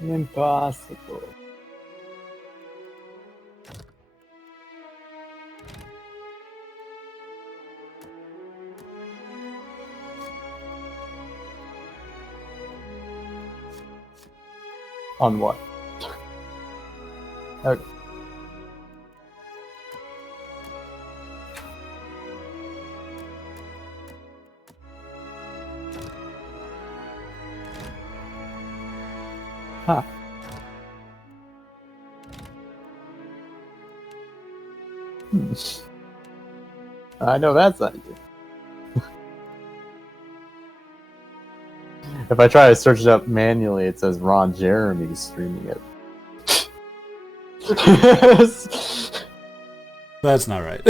Impossible. On what? Okay. Huh. I know that's not you. If I try to search it up manually, it says Ron Jeremy's streaming it. That's not right.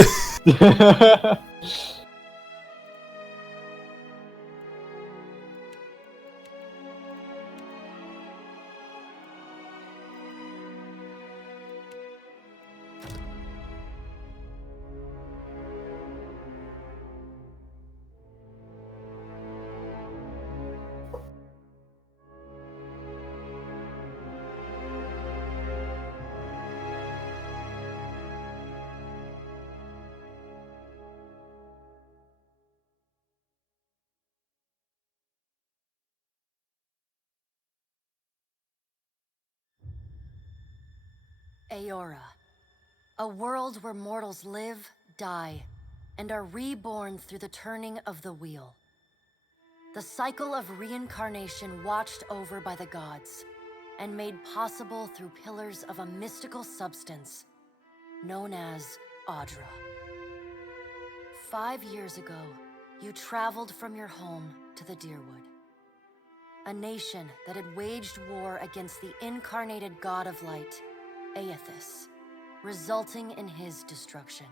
Aora, a world where mortals live, die, and are reborn through the turning of the wheel. The cycle of reincarnation watched over by the gods, and made possible through pillars of a mystical substance known as Audra. 5 years ago, you traveled from your home to the Deerwood, a nation that had waged war against the incarnated god of light, Aethys, resulting in his destruction.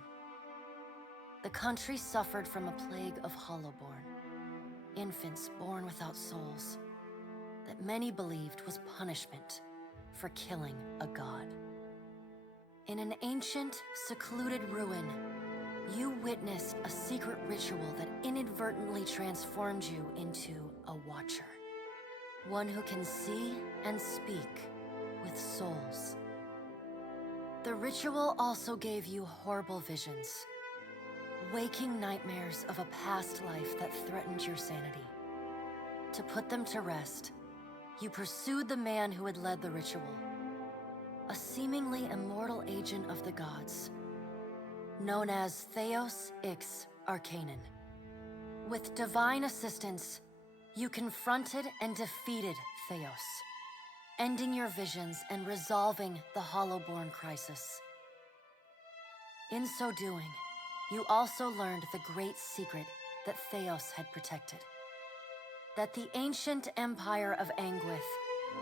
The country suffered from a plague of Hollowborn, infants born without souls, that many believed was punishment for killing a god. In an ancient, secluded ruin, you witnessed a secret ritual that inadvertently transformed you into a Watcher. One who can see and speak with souls. The ritual also gave you horrible visions, waking nightmares of a past life that threatened your sanity. To put them to rest, you pursued the man who had led the ritual, a seemingly immortal agent of the gods, known as Theos Ix Arcanon. With divine assistance, you confronted and defeated Theos, ending your visions and resolving the Hollowborn crisis. In so doing, you also learned the great secret that Theos had protected. That the ancient empire of Anguith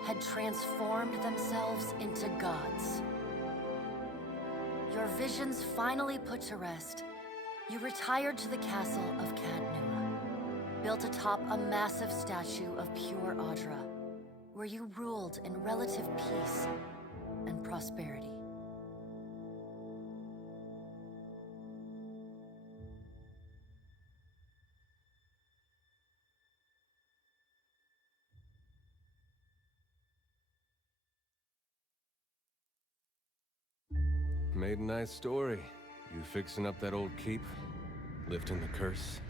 had transformed themselves into gods. Your visions finally put to rest, you retired to the castle of Cadnua, built atop a massive statue of pure Audra, where you ruled in relative peace and prosperity. Made a nice story. You fixing up that old keep? Lifting the curse?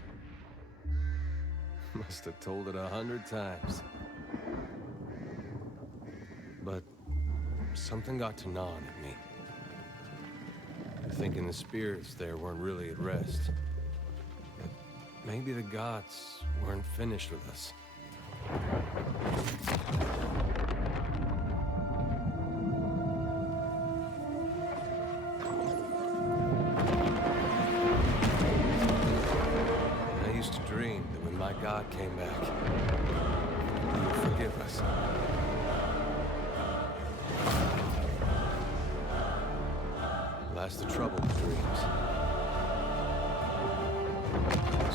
Must have told it 100 times. But something got to gnawing at me. Thinking the spirits there weren't really at rest. But maybe the gods weren't finished with us. I used to dream that when my God came back, he would forgive us. Last the trouble with dreams.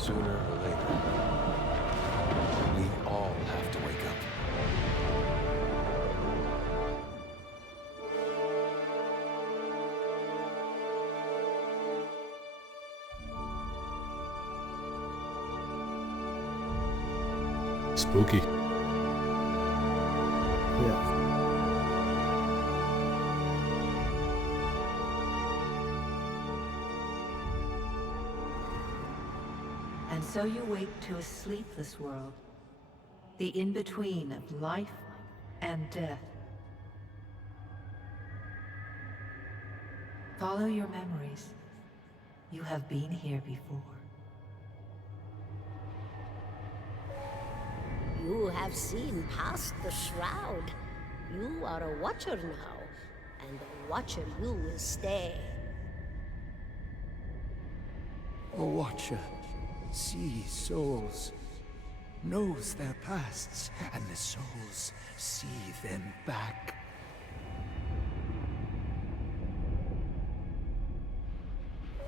Sooner or later, we all have to wake up. Spooky. Yeah. And so you wake to a sleepless world, the in-between of life and death. Follow your memories. You have been here before. You have seen past the shroud. You are a watcher now, and a watcher you will stay. A watcher sees souls, knows their pasts, and the souls see them back.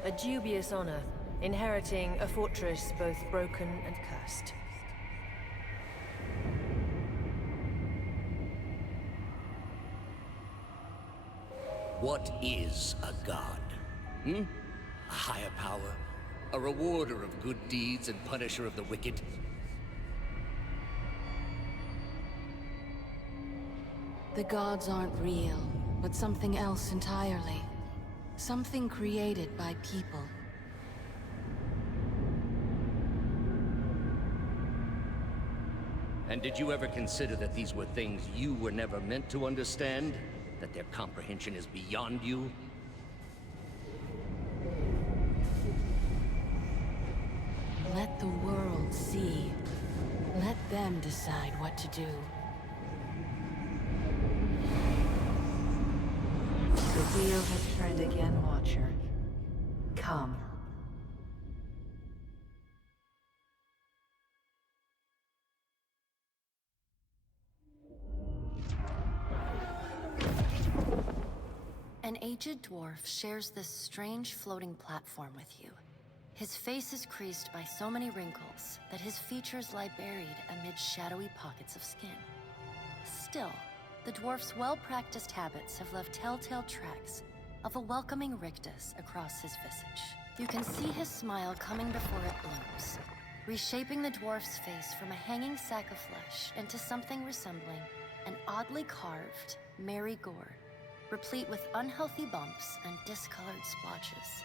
A dubious honor, inheriting a fortress both broken and cursed. What is a god? A higher power? A rewarder of good deeds and punisher of the wicked? The gods aren't real, but something else entirely. Something created by people. And did you ever consider that these were things you were never meant to understand? That their comprehension is beyond you? Let the world see. Let them decide what to do. The wheel has turned again, Watcher. Come. An aged dwarf shares this strange floating platform with you. His face is creased by so many wrinkles that his features lie buried amid shadowy pockets of skin. Still, the dwarf's well-practiced habits have left telltale tracks of a welcoming rictus across his visage. You can see his smile coming before it blooms, reshaping the dwarf's face from a hanging sack of flesh into something resembling an oddly carved, merry gourd, replete with unhealthy bumps and discolored splotches.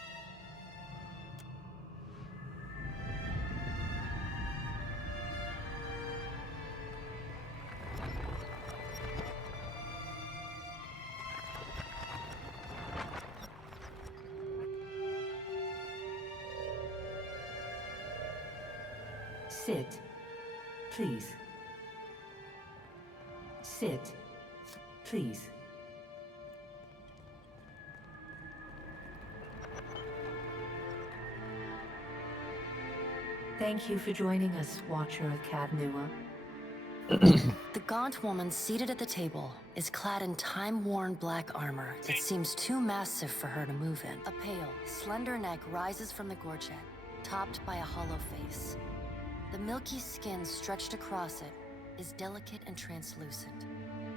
Sit. Please. Sit. Please. Thank you for joining us, Watcher of Cadnua. The gaunt woman seated at the table is clad in time-worn black armor that seems too massive for her to move in. A pale, slender neck rises from the gorget, topped by a hollow face. The milky skin stretched across it is delicate and translucent,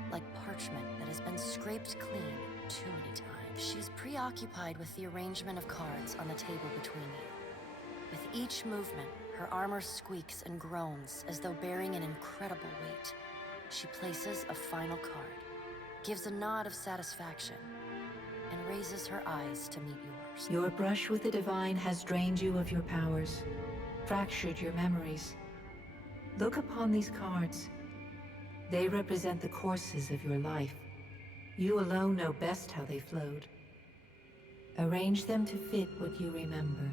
like parchment that has been scraped clean too many times. She's preoccupied with the arrangement of cards on the table between you. With each movement, her armor squeaks and groans as though bearing an incredible weight. She places a final card, gives a nod of satisfaction, and raises her eyes to meet yours. Your brush with the divine has drained you of your powers, fractured your memories. Look upon these cards. They represent the courses of your life. You alone know best how they flowed. Arrange them to fit what you remember.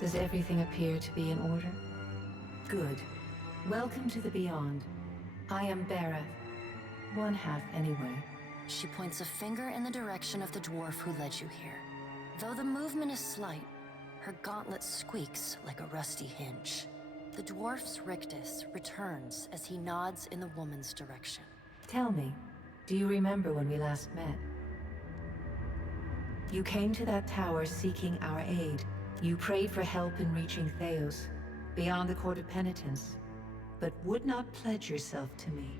Does everything appear to be in order? Good. Welcome to the Beyond. I am Bareth. One half, anyway. She points a finger in the direction of the dwarf who led you here. Though the movement is slight, her gauntlet squeaks like a rusty hinge. The dwarf's rictus returns as he nods in the woman's direction. Tell me, do you remember when we last met? You came to that tower seeking our aid. You prayed for help in reaching Theos, beyond the Court of Penitence, but would not pledge yourself to me.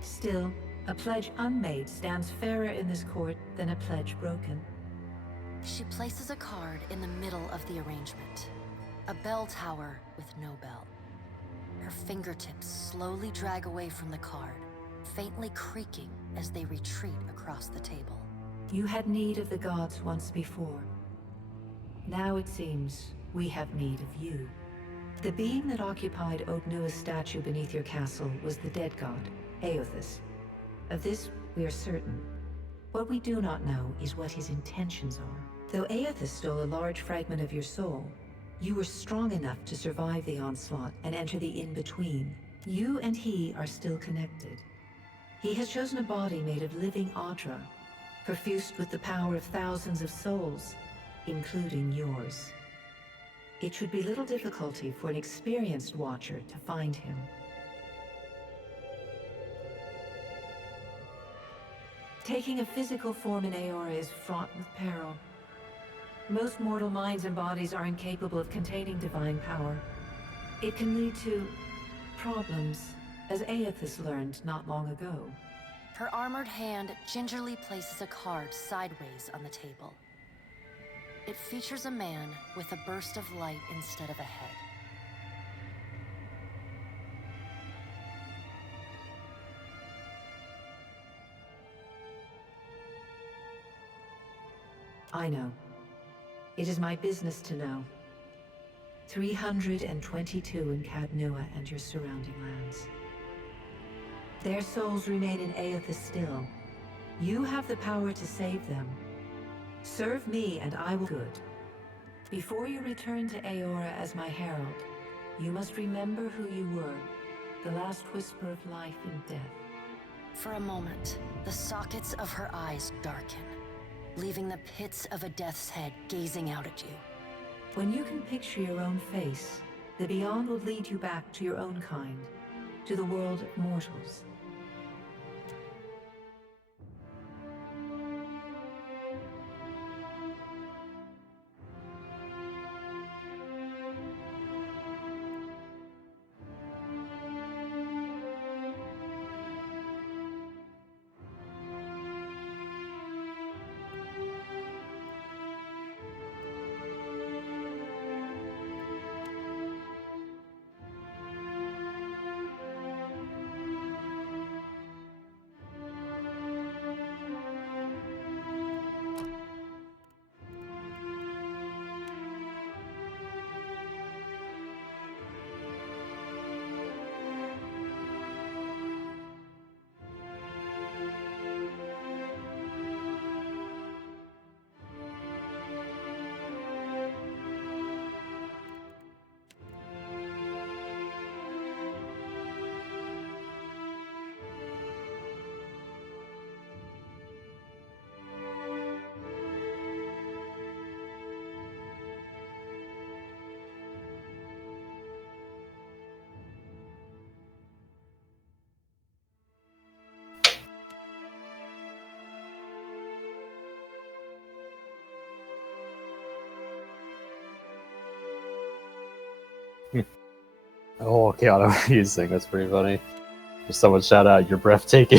Still, a pledge unmade stands fairer in this court than a pledge broken. She places a card in the middle of the arrangement. A bell tower with no bell. Her fingertips slowly drag away from the card, faintly creaking as they retreat across the table. You had need of the gods once before. Now it seems we have need of you. The being that occupied Ognua's statue beneath your castle was the dead god, Aothus. Of this, we are certain. What we do not know is what his intentions are. Though Aothus stole a large fragment of your soul, you were strong enough to survive the onslaught and enter the in-between. You and he are still connected. He has chosen a body made of living Audra, perfused with the power of thousands of souls, including yours. It should be little difficulty for an experienced watcher to find him. Taking a physical form in Aora is fraught with peril. Most mortal minds and bodies are incapable of containing divine power. It can lead to problems, as Aothus learned not long ago. Her armored hand gingerly places a card sideways on the table. It features a man with a burst of light instead of a head. I know. It is my business to know. 322 in Cadnua and your surrounding lands. Their souls remain in Aothus still. You have the power to save them. Serve me and I will good. Before you return to Aora as my herald, you must remember who you were, the last whisper of life and death. For a moment, the sockets of her eyes darken, leaving the pits of a death's head gazing out at you. When you can picture your own face, the Beyond will lead you back to your own kind, to the world of mortals. Oh, Keanu, you sing. That's pretty funny. Just someone shout out, "You're breathtaking."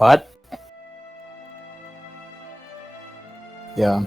What? Yeah.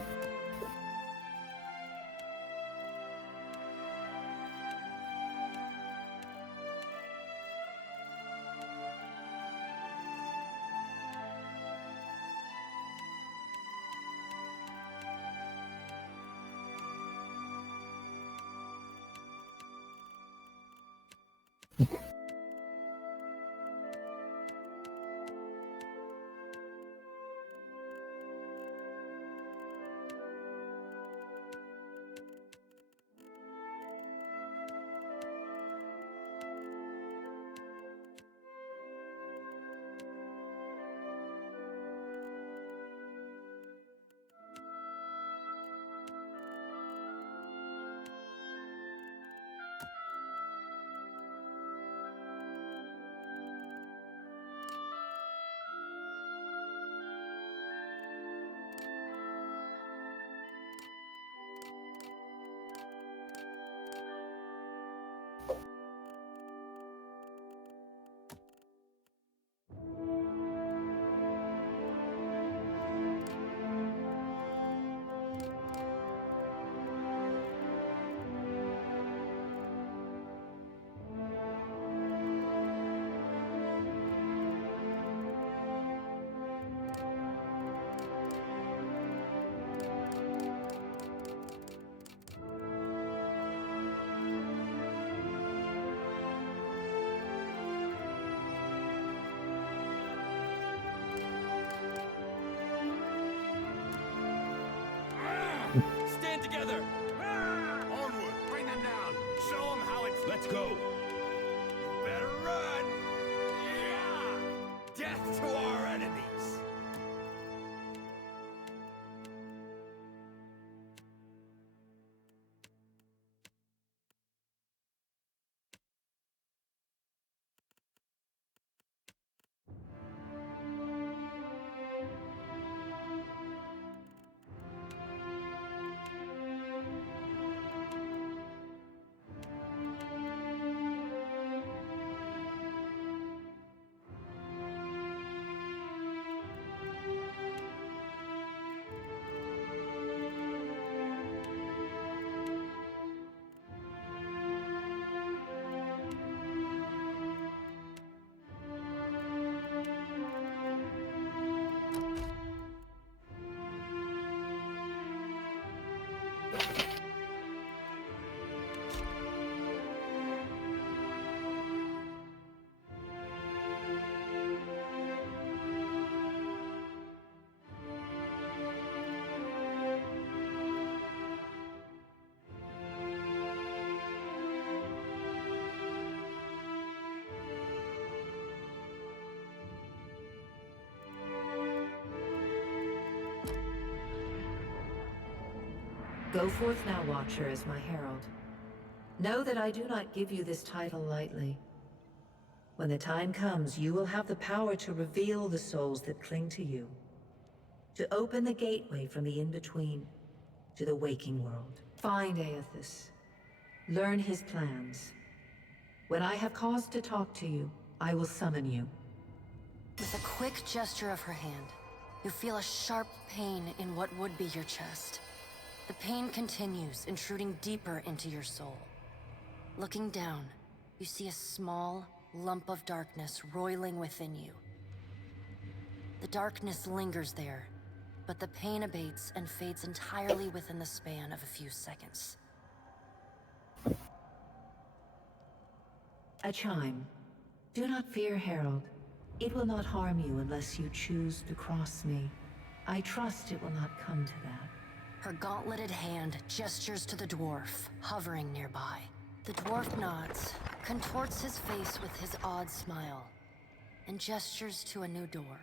Stand together! Onward! Bring them down! Show them how it's... Let's go! You better run! Yeah! Death to our enemies! Go forth now, Watcher, as my herald. Know that I do not give you this title lightly. When the time comes, you will have the power to reveal the souls that cling to you. To open the gateway from the in-between to the waking world. Find Aethys. Learn his plans. When I have cause to talk to you, I will summon you. With a quick gesture of her hand, you feel a sharp pain in what would be your chest. The pain continues, intruding deeper into your soul. Looking down, you see a small lump of darkness roiling within you. The darkness lingers there, but the pain abates and fades entirely within the span of a few seconds. A chime. Do not fear, Herald. It will not harm you unless you choose to cross me. I trust it will not come to that. Her gauntleted hand gestures to the dwarf, hovering nearby. The dwarf nods, contorts his face with his odd smile, and gestures to a new door.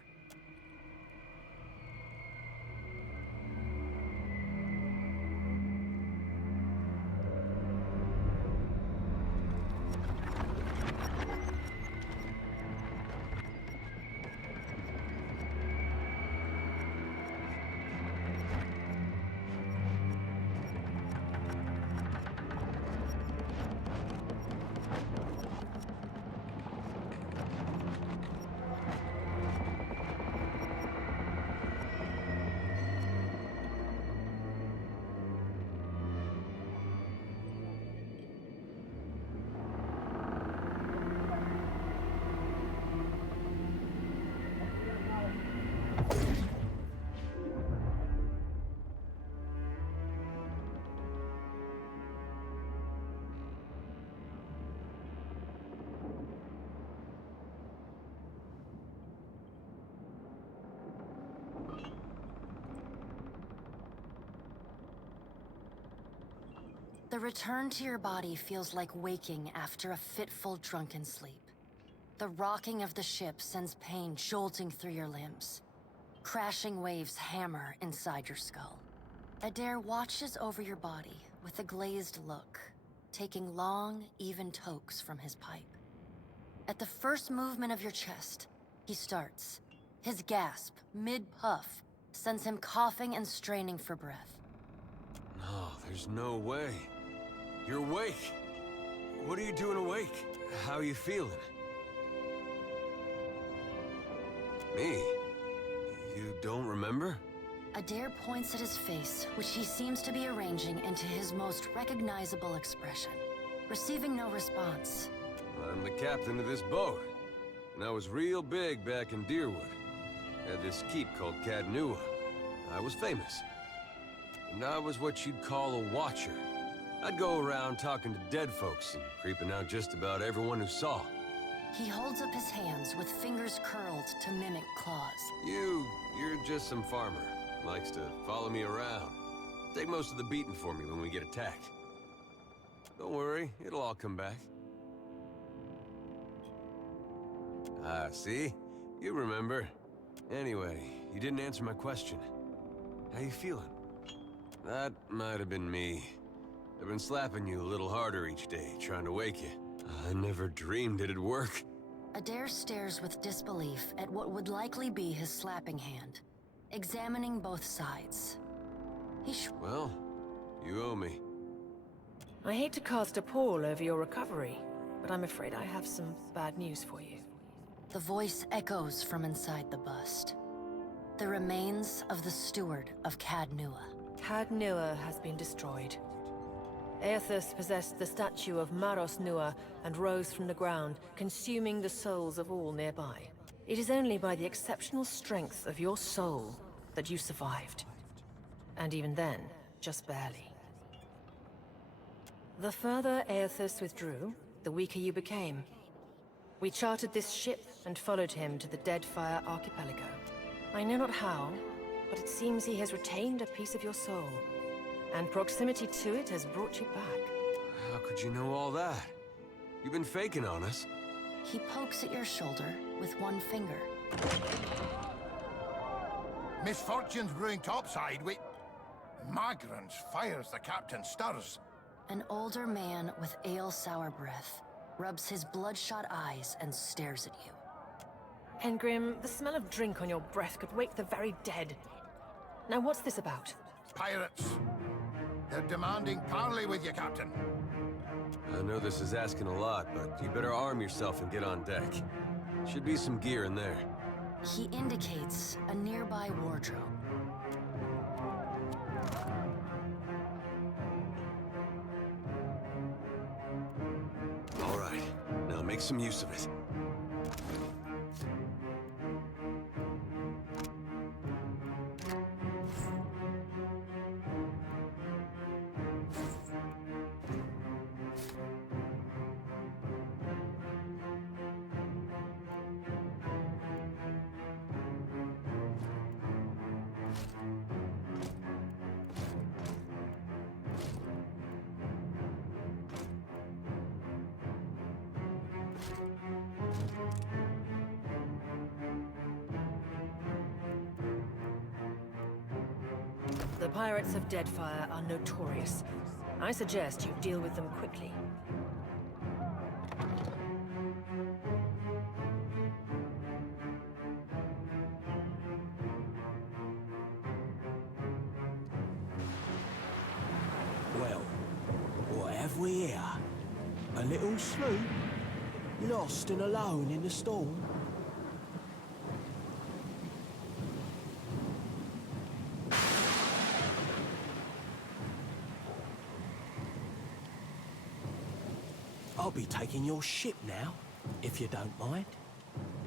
The return to your body feels like waking after a fitful drunken sleep. The rocking of the ship sends pain jolting through your limbs. Crashing waves hammer inside your skull. Adair watches over your body with a glazed look, taking long, even tokes from his pipe. At the first movement of your chest, he starts. His gasp, mid-puff, sends him coughing and straining for breath. No, there's no way. You're awake. What are you doing awake? How are you feeling? Me? You don't remember? Adair points at his face, which he seems to be arranging into his most recognizable expression. Receiving no response. I'm the captain of this boat. And I was real big back in Deerwood. Had this keep called Cadnua. I was famous. And I was what you'd call a watcher. I'd go around talking to dead folks and creeping out just about everyone who saw. He holds up his hands with fingers curled to mimic claws. You're just some farmer. Likes to follow me around. Take most of the beating for me when we get attacked. Don't worry, it'll all come back. Ah, see? You remember. Anyway, you didn't answer my question. How you feeling? That might have been me. I've been slapping you a little harder each day, trying to wake you. I never dreamed it'd work. Adair stares with disbelief at what would likely be his slapping hand, examining both sides. Well, you owe me. I hate to cast a pall over your recovery, but I'm afraid I have some bad news for you. The voice echoes from inside the bust. The remains of the steward of Cadnua. Cadnua has been destroyed. Aethys possessed the statue of Maros Nua and rose from the ground, consuming the souls of all nearby. It is only by the exceptional strength of your soul that you survived. And even then, just barely. The further Aethys withdrew, the weaker you became. We chartered this ship and followed him to the Deadfire Archipelago. I know not how, but it seems he has retained a piece of your soul. And proximity to it has brought you back. How could you know all that? You've been faking on us. He pokes at your shoulder with one finger. Misfortune's brewing topside. Magrans fires, the captain stirs. An older man with ale-sour breath rubs his bloodshot eyes and stares at you. Engrim, the smell of drink on your breath could wake the very dead. Now what's this about? Pirates. They're demanding parley with you, Captain. I know this is asking a lot, but you better arm yourself and get on deck. Should be some gear in there. He indicates a nearby wardrobe. All right, now make some use of it. The pirates of Deadfire are notorious. I suggest you deal with them quickly. Well, what have we here? A little sloop? Lost and alone in the storm? I'll be taking your ship now, if you don't mind.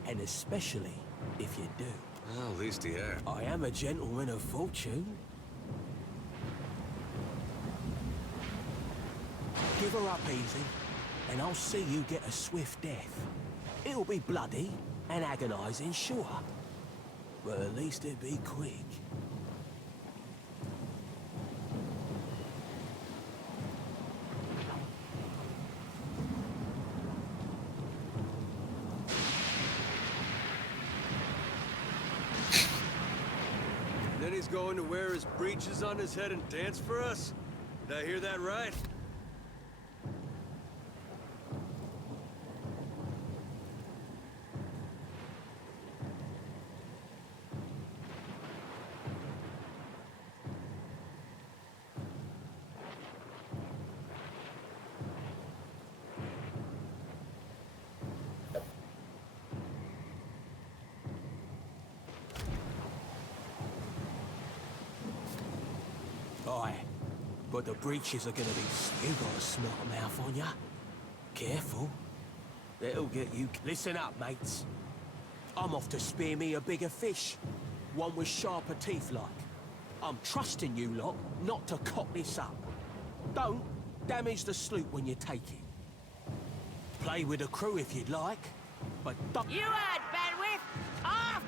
And especially if you do. Well, at least he had. I am a gentleman of fortune. Give her up easy, and I'll see you get a swift death. It'll be bloody and agonizing, sure. But at least it'll be quick. then he's going to wear his breeches on his head and dance for us? Did I hear that right? Aye, but the breaches are gonna be... You got a smart mouth on ya. Careful. That'll get you... Listen up, mates. I'm off to spear me a bigger fish. One with sharper teeth like. I'm trusting you lot not to cock this up. Don't damage the sloop when you take it. Play with the crew if you'd like, but don't... You heard, bandwidth! Off!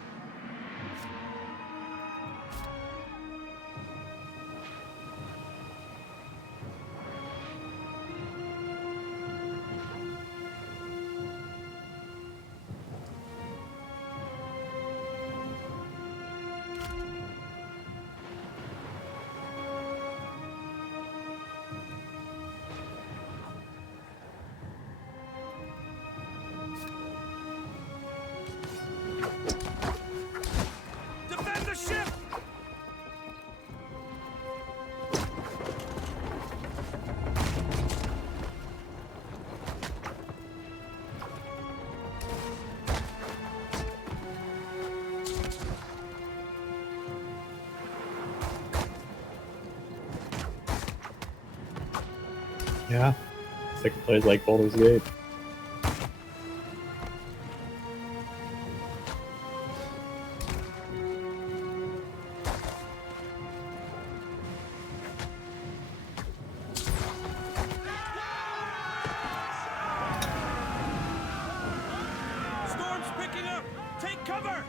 Defend the ship! Yeah. Second place like Baldur's Gate. Storm's picking up! Take cover!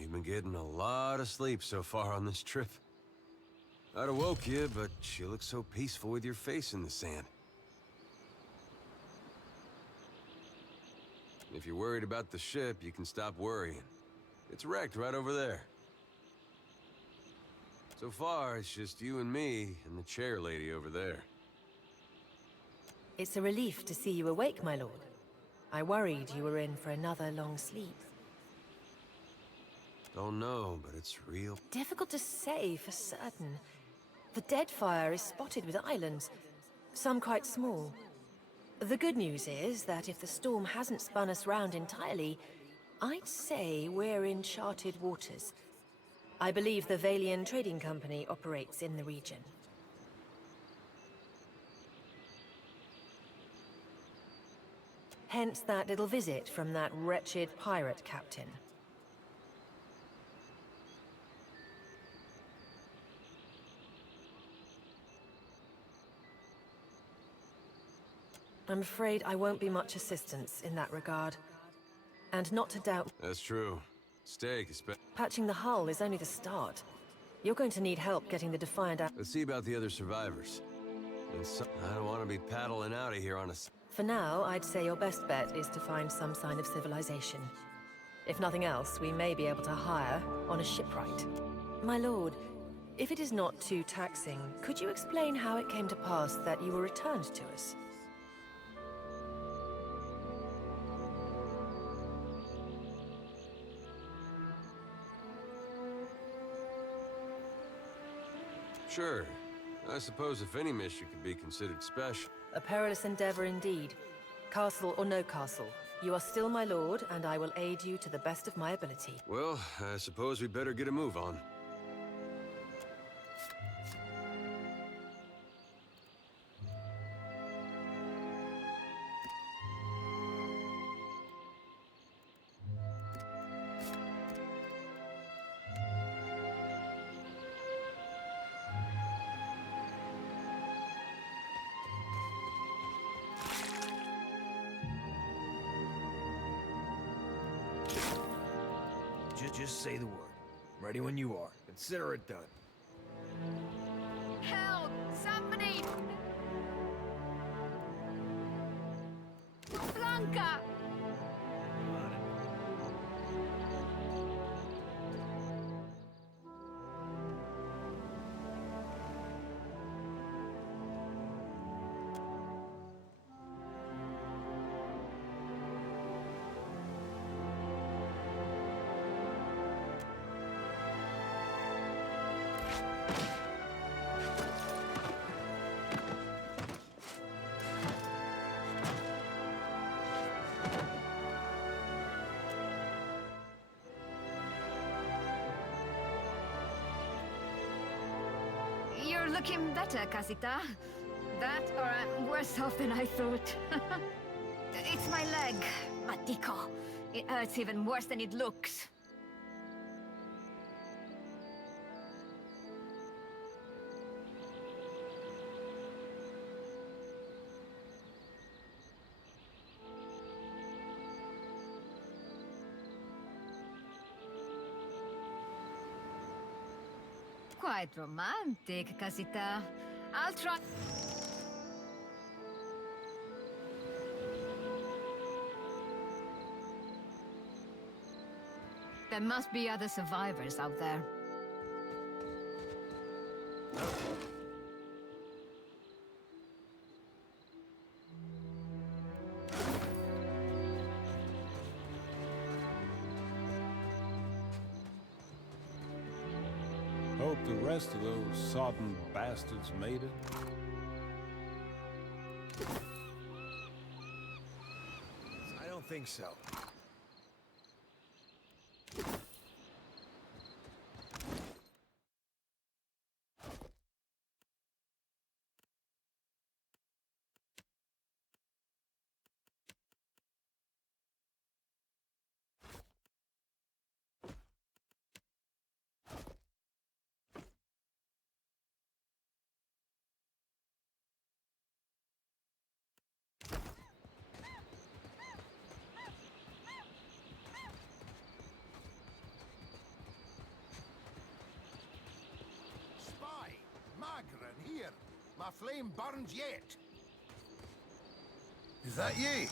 You've been getting a lot of sleep so far on this trip. I'd have woke you, but you look so peaceful with your face in the sand. If you're worried about the ship, you can stop worrying. It's wrecked right over there. So far, it's just you and me and the chair lady over there. It's a relief to see you awake, my lord. I worried you were in for another long sleep. Don't know, but it's real. Difficult to say for certain. The Deadfire is spotted with islands, some quite small. The good news is that if the storm hasn't spun us round entirely, I'd say we're in charted waters. I believe the Valian Trading Company operates in the region. Hence that little visit from that wretched pirate captain. I'm afraid I won't be much assistance in that regard. And not to doubt... That's true. Steak, patching the hull is only the start. You're going to need help getting the Defiant out... Let's see about the other survivors. I don't want to be paddling out of here on a... For now, I'd say your best bet is to find some sign of civilization. If nothing else, we may be able to hire on a shipwright. My lord, if it is not too taxing, could you explain how it came to pass that you were returned to us? Sure. I suppose if any mission could be considered special. A perilous endeavor indeed. Castle or no castle, you are still my lord, and I will aid you to the best of my ability. Well, I suppose we better get a move on. Just say the word. I'm ready when you are. Consider it done. Help! Somebody! Blanca! You're looking better, Casita. That, or I'm worse off than I thought. It's my leg, Matico. It hurts even worse than it looks. Quite romantic, Casita. I'll try... There must be other survivors out there. Hope the rest of those sodden bastards made it. I don't think so. Here, my flame burns yet. Is that ye?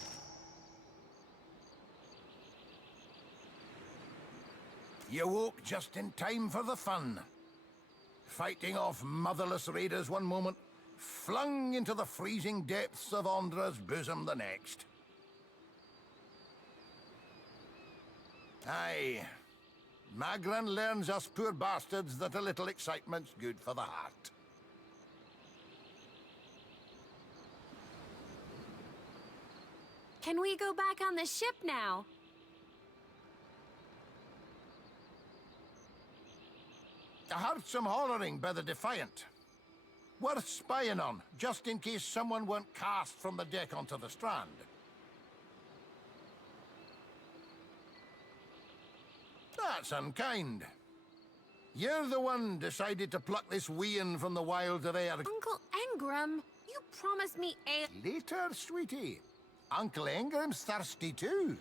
You woke just in time for the fun. Fighting off motherless raiders one moment, flung into the freezing depths of Ondra's bosom the next. Aye. Magran learns us poor bastards that a little excitement's good for the heart. Can we go back on the ship now? I heard some hollering by the Defiant. Worth spying on, just in case someone went cast from the deck onto the strand. That's unkind. You're the one decided to pluck this wean from the wilds of air. Uncle Engram, you promised me a... Later, sweetie. Uncle Engram's thirsty too.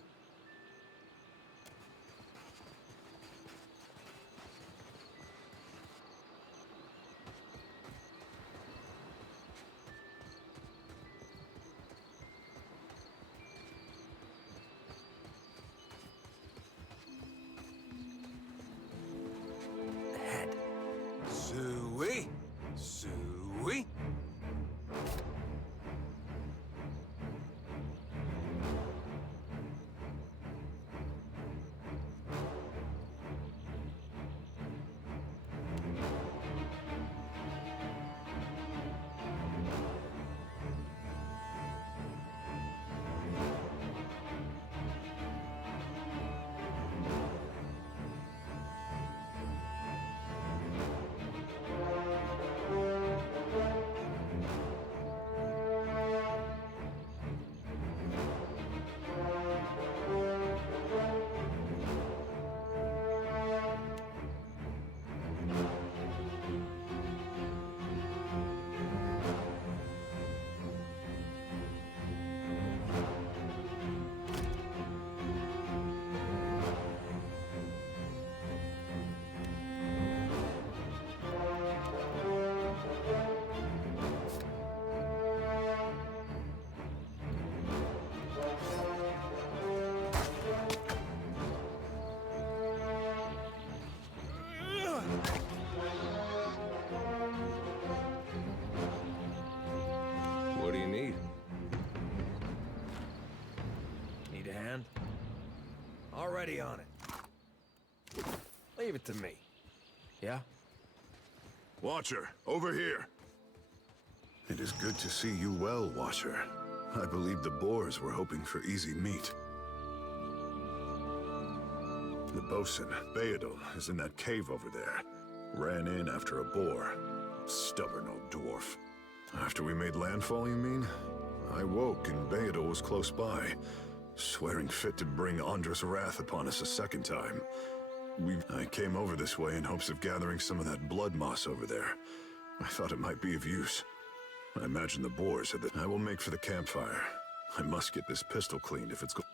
Suey? Suey? What do you need? Need a hand? Already on it. Leave it to me. Yeah? Watcher, over here. It is good to see you well, Watcher. I believe the boars were hoping for easy meat. The bosun, Beadle, is in that cave over there. Ran in after a boar. Stubborn old dwarf. After we made landfall, you mean? I woke and Beadle was close by, swearing fit to bring Andra's wrath upon us a second time. I came over this way in hopes of gathering some of that blood moss over there. I thought it might be of use. I imagine the boars had I will make for the campfire. I must get this pistol cleaned if it's going.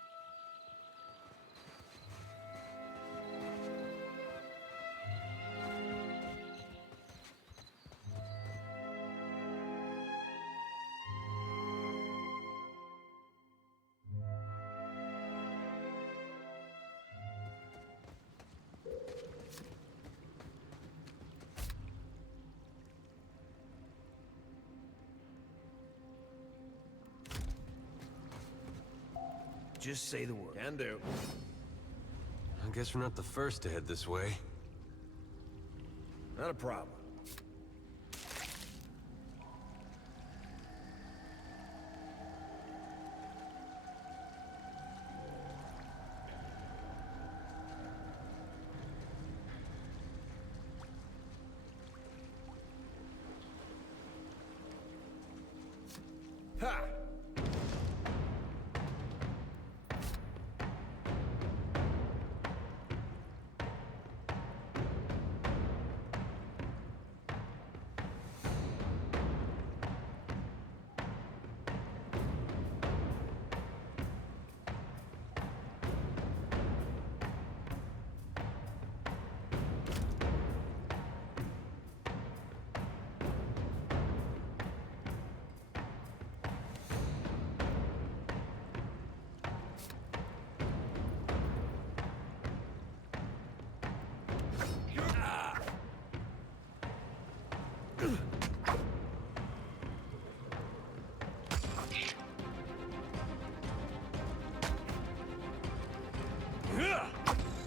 Just say the word. Can do. I guess we're not the first to head this way. Not a problem. Ha!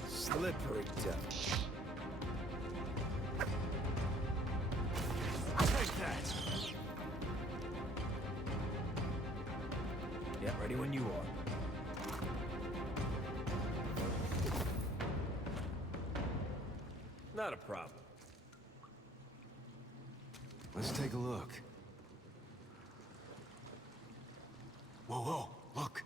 Slippery duck. Take that! Yeah, ready when you are. Not a problem. Let's take a look. Whoa, whoa, look.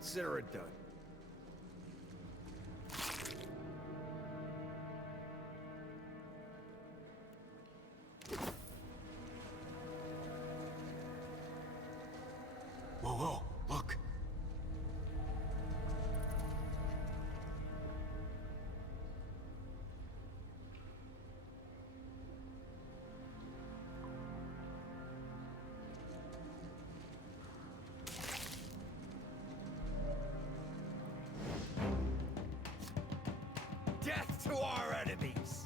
Consider it done. Whoa, whoa, look. Death to our enemies!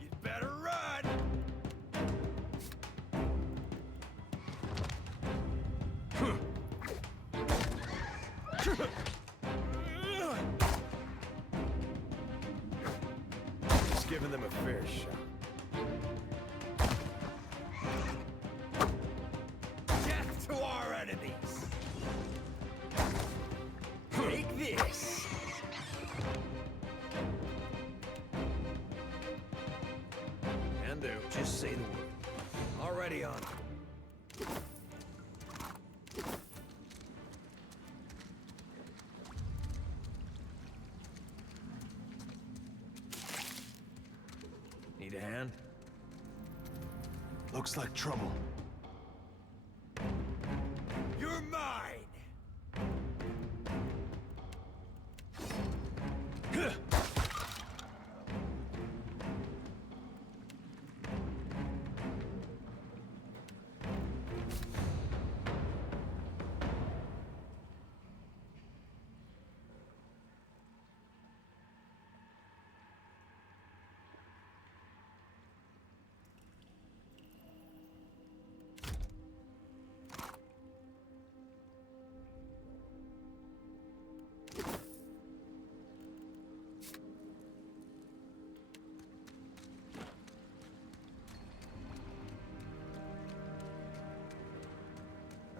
You'd better run! Just giving them a fair shot. Death to our enemies! Take this! And do. Just say the word. Already on it. Need a hand? Looks like trouble. You're mine!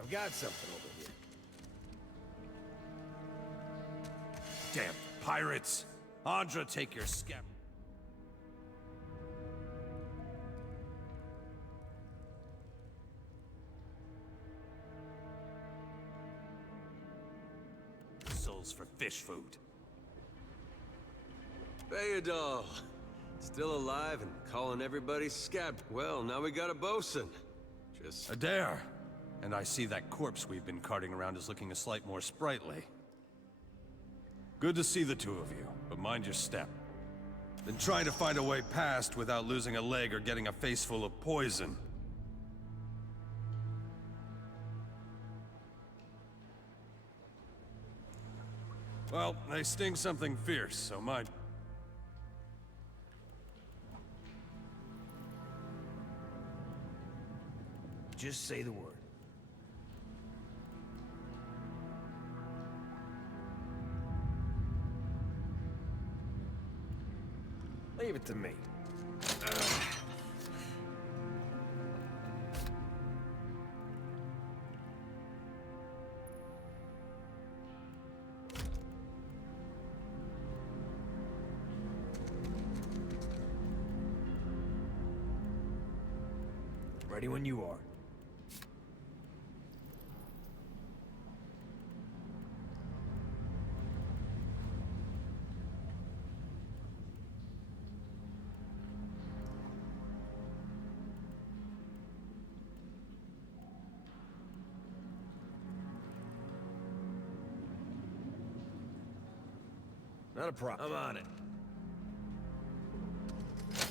I've got something over here. Damn pirates! Andra, take your scab. Souls for fish food. Bayadol. Still alive and calling everybody scab. Well, now we got a bosun. Just... Adair! And I see that corpse we've been carting around is looking a slight more sprightly. Good to see the two of you, but mind your step. Been trying to find a way past without losing a leg or getting a face full of poison. Well, they sting something fierce, so mind... Just say the word. Leave it to me. Ready when you are. Not a problem. I'm on it.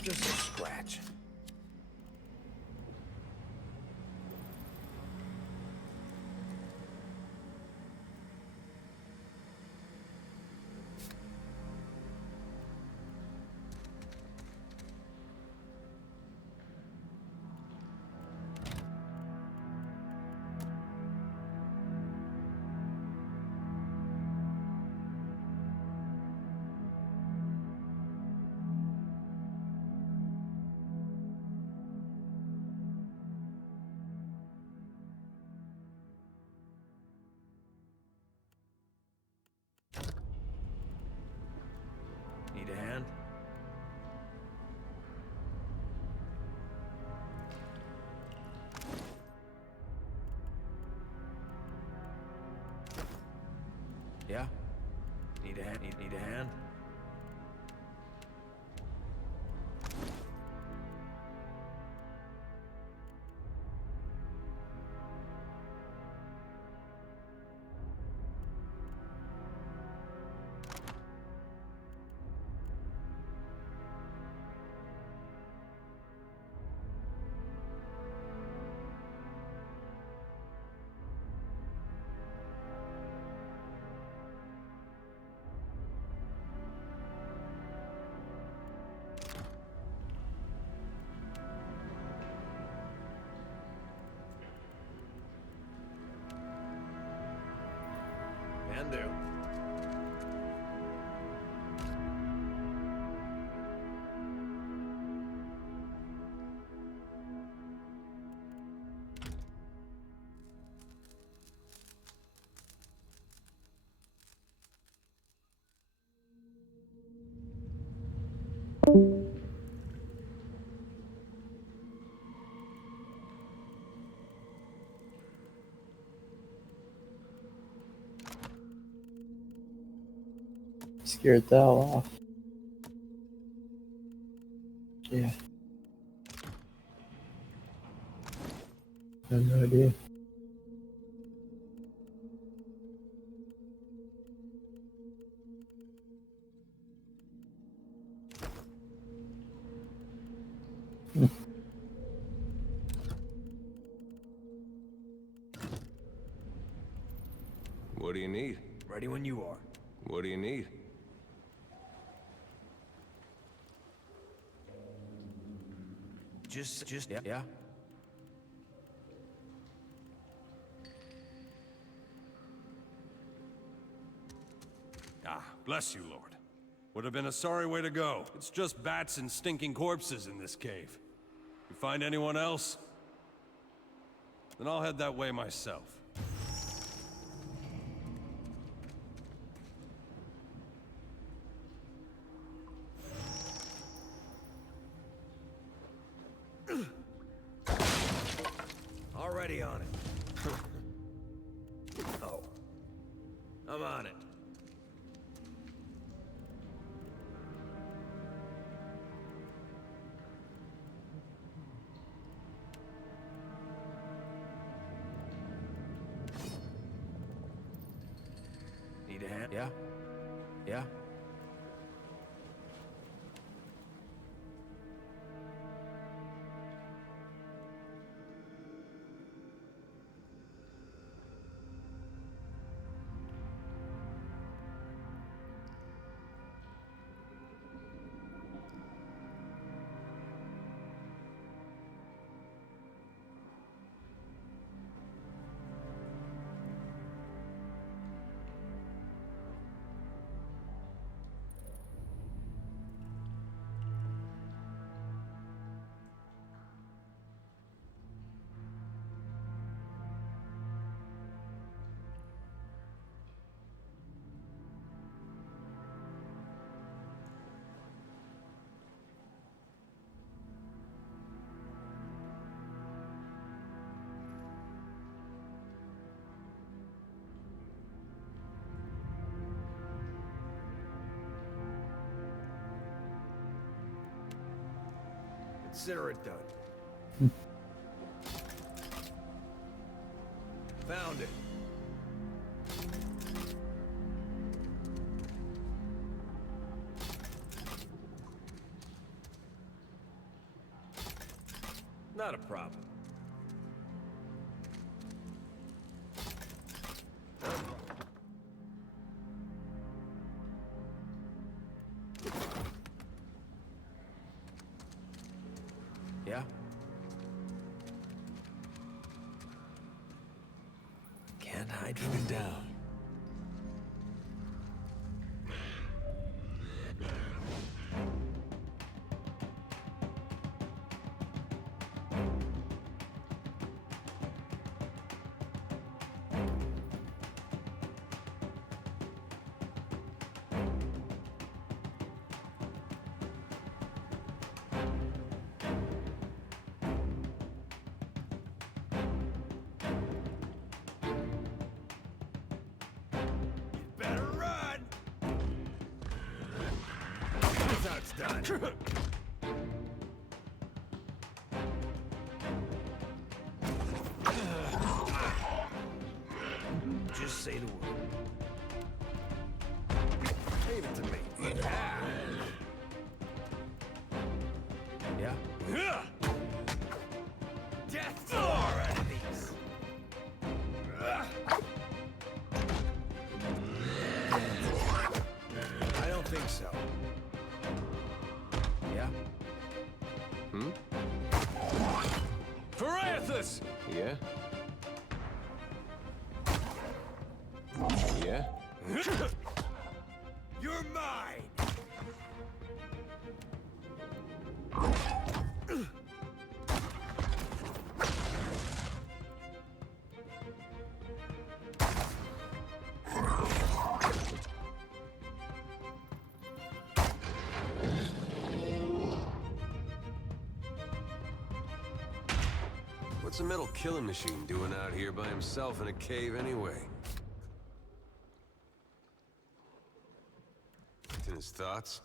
Just a scratch. Yeah? Need a hand? Need a hand? Can do. Scared the hell off. Yeah. I have no idea. What do you need? Ready when you are. What do you need? Yeah? Ah, bless you, Lord. Would have been a sorry way to go. It's just bats and stinking corpses in this cave. You find anyone else? Then I'll head that way myself. Already on it. Oh. I'm on it. Need a hand? Yeah? Yeah? Consider it done. Found it. Not a problem. Yeah? Can't hide from it down. done. Just say the word. Leave it to me. Yeah? Death to our enemies! I don't think so. Yeah? Hmm? For Aethys! Yeah? Yeah? You're mine! What's a metal killing machine doing out here by himself in a cave anyway? In his thoughts?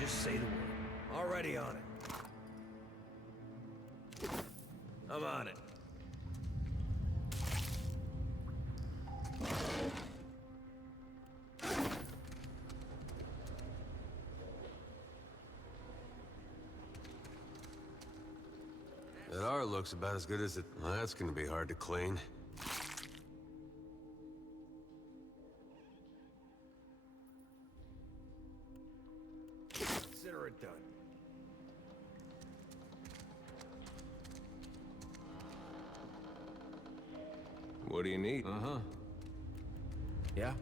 Just say the word. Already on it. I'm on it. That R looks about as good as it... Well, that's gonna be hard to clean. Consider it done. What do you need? Uh-huh. Yeah?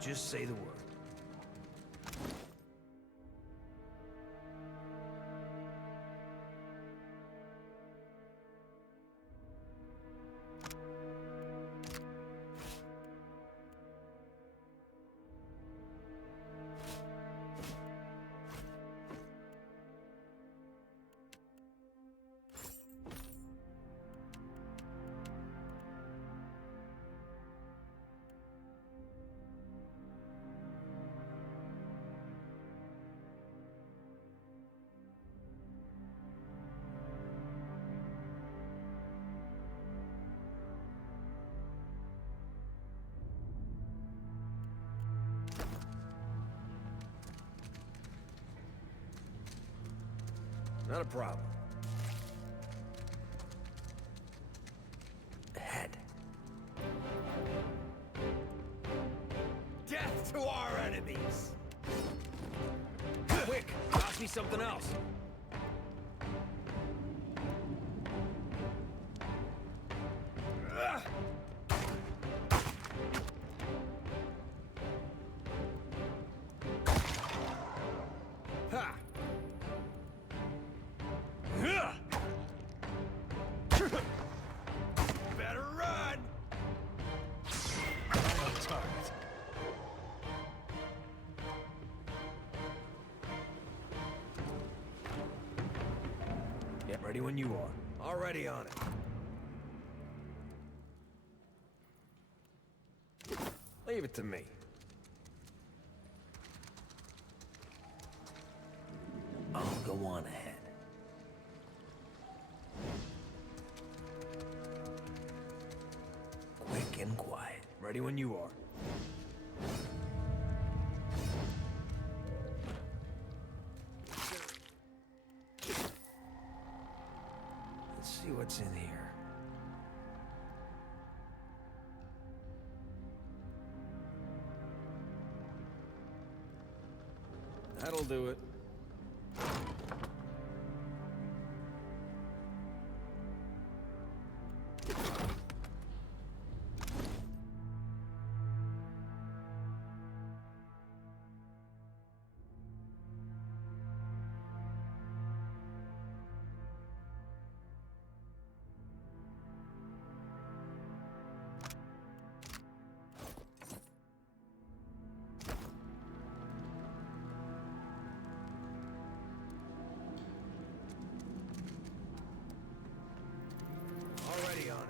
Just say the word. Not a problem. Head. Death to our enemies! Quick! Pass me something else. Ha! Better run! Right on target. Get ready when you are. Already on it. Leave it to me. I'll go on ahead. Quick and quiet. Ready when you are. Let's see what's in here. That'll do it. Already on it.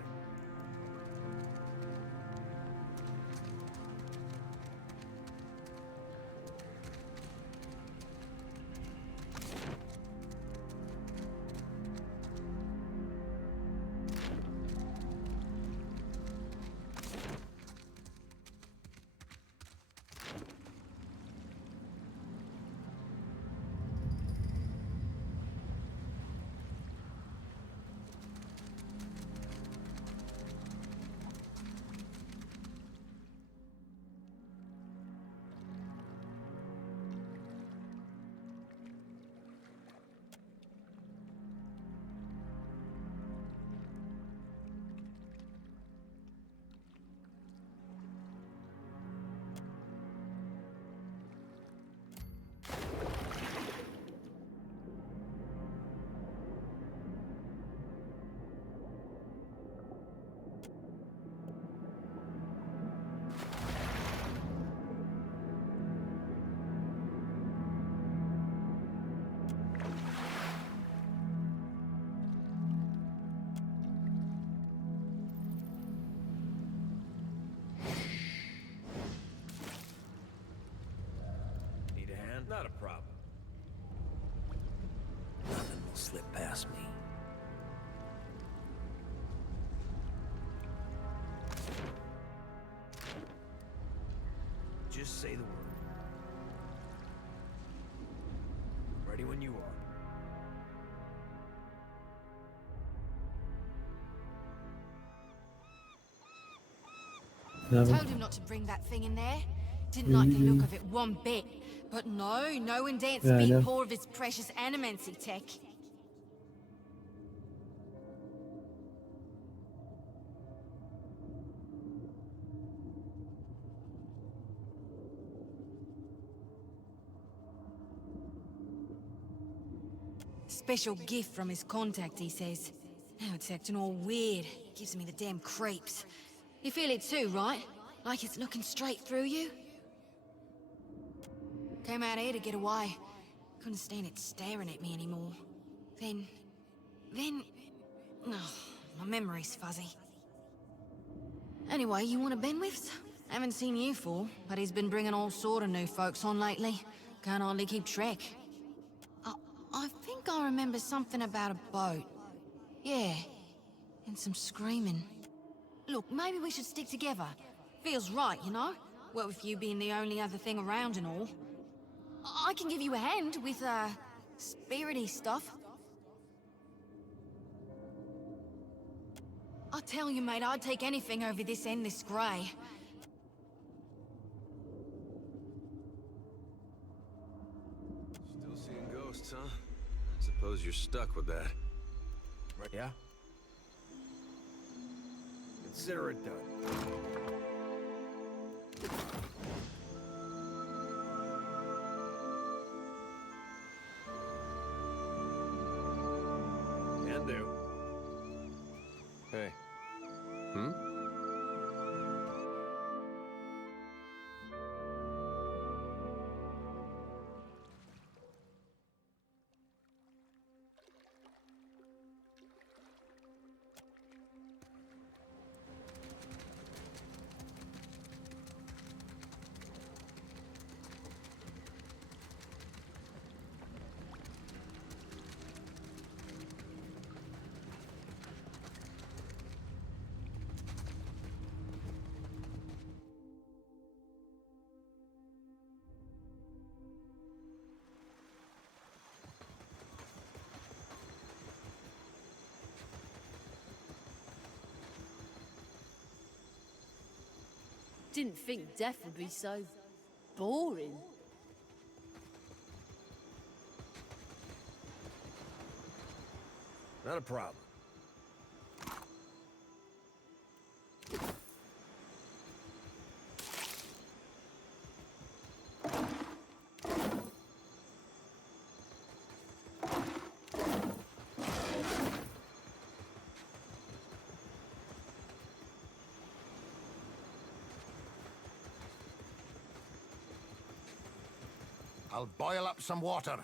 Not a problem. Nothing will slip past me. Just say the word. Ready when you are. Told him not to bring that thing in there. Didn't like the look of it one bit. But no one daren't speak poor of his precious animancy tech. Special gift from his contact, he says. Now it's acting all weird. Gives me the damn creeps. You feel it too, right? Like it's looking straight through you? Came out here to get away. Couldn't stand it staring at me anymore. Then... Oh, my memory's fuzzy. Anyway, you want a Benwifts? Haven't seen you for, but he's been bringing all sort of new folks on lately. Can't hardly keep track. I think I remember something about a boat. Yeah, and some screaming. Look, maybe we should stick together. Feels right, you know? Well, with you being the only other thing around and all. I can give you a hand with, spirity stuff. I tell you, mate, I'd take anything over this endless grey. Still seeing ghosts, huh? I suppose you're stuck with that. Right, yeah? Consider it done. Can do. Hey. Hmm? Didn't think death would be so boring. Not a problem. I'll boil up some water.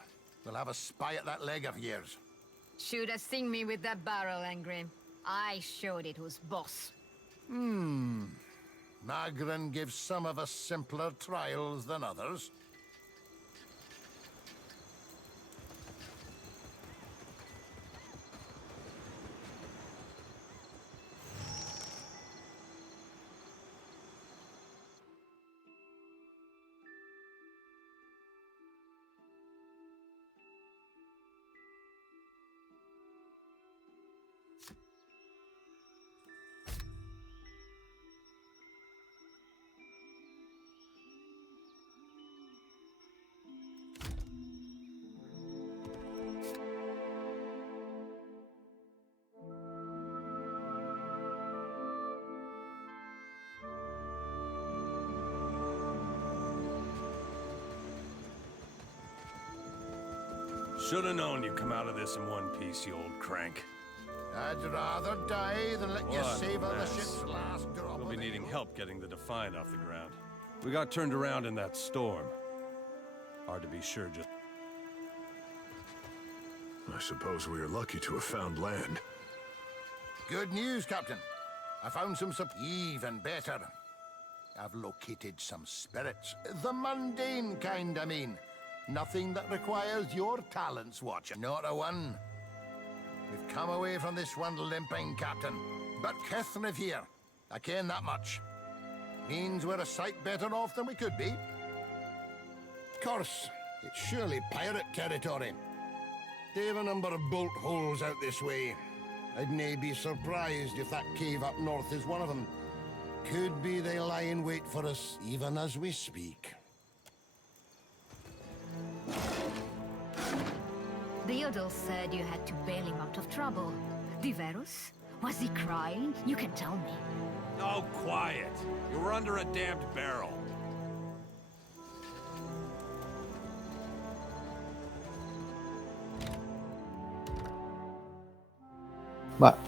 We'll have a spy at that leg of yours. Should have seen me with that barrel, Angrim. I showed it who's boss. Magran gives some of us simpler trials than others. Should've known you'd come out of this in one piece, you old crank. I'd rather die than let you What savor the mess. ship's last drop. We'll be needing help getting the Defiant off the ground. We got turned around in that storm. Hard to be sure just... I suppose we are lucky to have found land. Good news, Captain. I found some even better. I've located some spirits. The mundane kind, I mean. Nothing that requires your talents, Watcher. Not a one. We've come away from this one limping, Captain. But Kethriv here, I ken that much. Means we're a sight better off than we could be. Course, it's surely pirate territory. They've a number of bolt holes out this way. I'd nae be surprised if that cave up north is one of them. Could be they lie in wait for us, even as we speak. Theodul said you had to bail him out of trouble. Diverus? Was he crying? You can tell me. Oh, quiet! You were under a damned barrel. What?